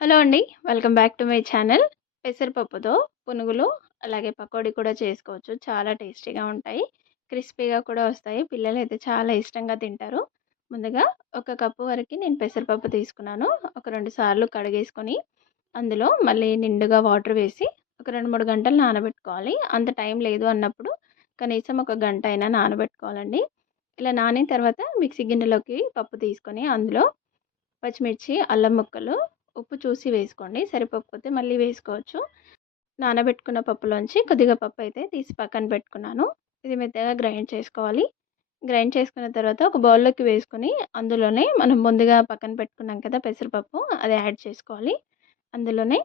Hello అండి. Welcome back to my channel. పెసరపప్పుతో పునుగులు, అలాగే పకోడీ కూడా చేసుకోవచ్చు. చాలా టేస్టీగా ఉంటాయి. క్రిస్పీగా కూడా వస్తాయి. పిల్లలైతే చాలా ఇష్టంగా తింటారు. ముందుగా ఒక కప్పు వరకి నేను పెసరపప్పు తీసుకున్నాను. ఒక 2 సార్లు కడిగేసుకొని, అందులో మళ్ళీ నిండుగా వాటర్ వేసి ఒక 2, 3 గంటలు నానబెట్టుకోవాలి. అంత టైం లేదు అన్నప్పుడు కనీసం ఒక గంట అయినా నానబెట్టుకోవాలండి. ఇలా నానిన తర్వాత మిక్సీ గిన్నెలోకి పప్పు తీసుకొని అందులో పచ్చిమిర్చి, అల్లం ముక్కలు, ఉప్పు చూసి వేసుకోండి. సరిపోకపోతే మళ్ళీ వేసుకోవచ్చు. నానబెట్టుకున్న పప్పులోంచి కొద్దిగా పప్పు అయితే తీసి పక్కన పెట్టుకున్నాను. ఇది మెత్తగా గ్రైండ్ చేసుకోవాలి. గ్రైండ్ చేసుకున్న తర్వాత ఒక బౌల్లోకి వేసుకొని అందులోనే మనం ముందుగా పక్కన పెట్టుకున్నాం కదా పెసరపప్పు, అది యాడ్ చేసుకోవాలి. అందులోనే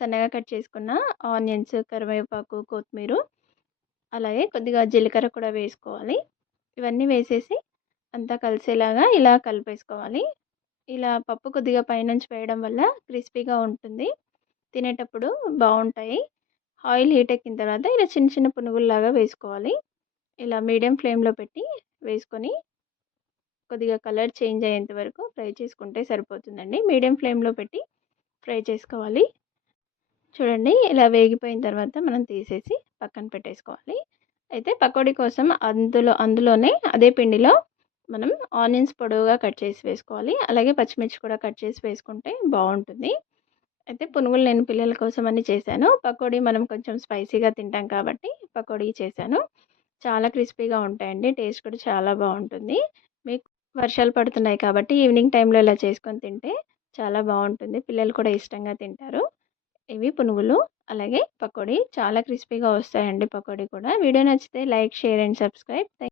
సన్నగా కట్ చేసుకున్న ఆనియన్స్, కరివేపాకు, కొత్తిమీర, అలాగే కొద్దిగా జీలకర్ర కూడా వేసుకోవాలి. ఇవన్నీ వేసేసి అంతా కలిసేలాగా ఇలా కలిపేసుకోవాలి. ఇలా పప్పు కొద్దిగా పైనుంచి వేయడం వల్ల క్రిస్పీగా ఉంటుంది. తినేటప్పుడు బావుంటాయి. ఆయిల్ హీట్ ఎక్కిన తర్వాత ఇలా చిన్న చిన్న పునుగుల్లాగా వేసుకోవాలి. ఇలా మీడియం ఫ్లేమ్‌లో పెట్టి వేసుకొని కొద్దిగా కలర్ చేంజ్ అయ్యేంత వరకు ఫ్రై చేసుకుంటే సరిపోతుందండి. మీడియం ఫ్లేమ్‌లో పెట్టి ఫ్రై చేసుకోవాలి. చూడండి ఇలా వేగిపోయిన తర్వాత మనం తీసేసి పక్కన పెట్టేసుకోవాలి. అయితే పకోడీ కోసం అందులోనే అదే పిండిలో మనం ఆనియన్స్ పొడవుగా కట్ చేసి వేసుకోవాలి. అలాగే పచ్చిమిర్చి కూడా కట్ చేసి వేసుకుంటే బావుంటుంది. అయితే పునుగులు నేను పిల్లల కోసమని చేశాను. పకోడీ మనం కొంచెం స్పైసీగా తింటాం కాబట్టి పకోడీ చేశాను. చాలా క్రిస్పీగా ఉంటాయండి. టేస్ట్ కూడా చాలా బావుంటుంది. మీకు వర్షాలు పడుతున్నాయి కాబట్టి ఈవినింగ్ టైంలో ఇలా చేసుకొని తింటే చాలా బావుంటుంది. పిల్లలు కూడా ఇష్టంగా తింటారు. ఇవి పునుగులు, అలాగే పకోడీ చాలా క్రిస్పీగా వస్తాయండి పకోడీ కూడా. వీడియో నచ్చితే లైక్, షేర్ అండ్ సబ్స్క్రైబ్.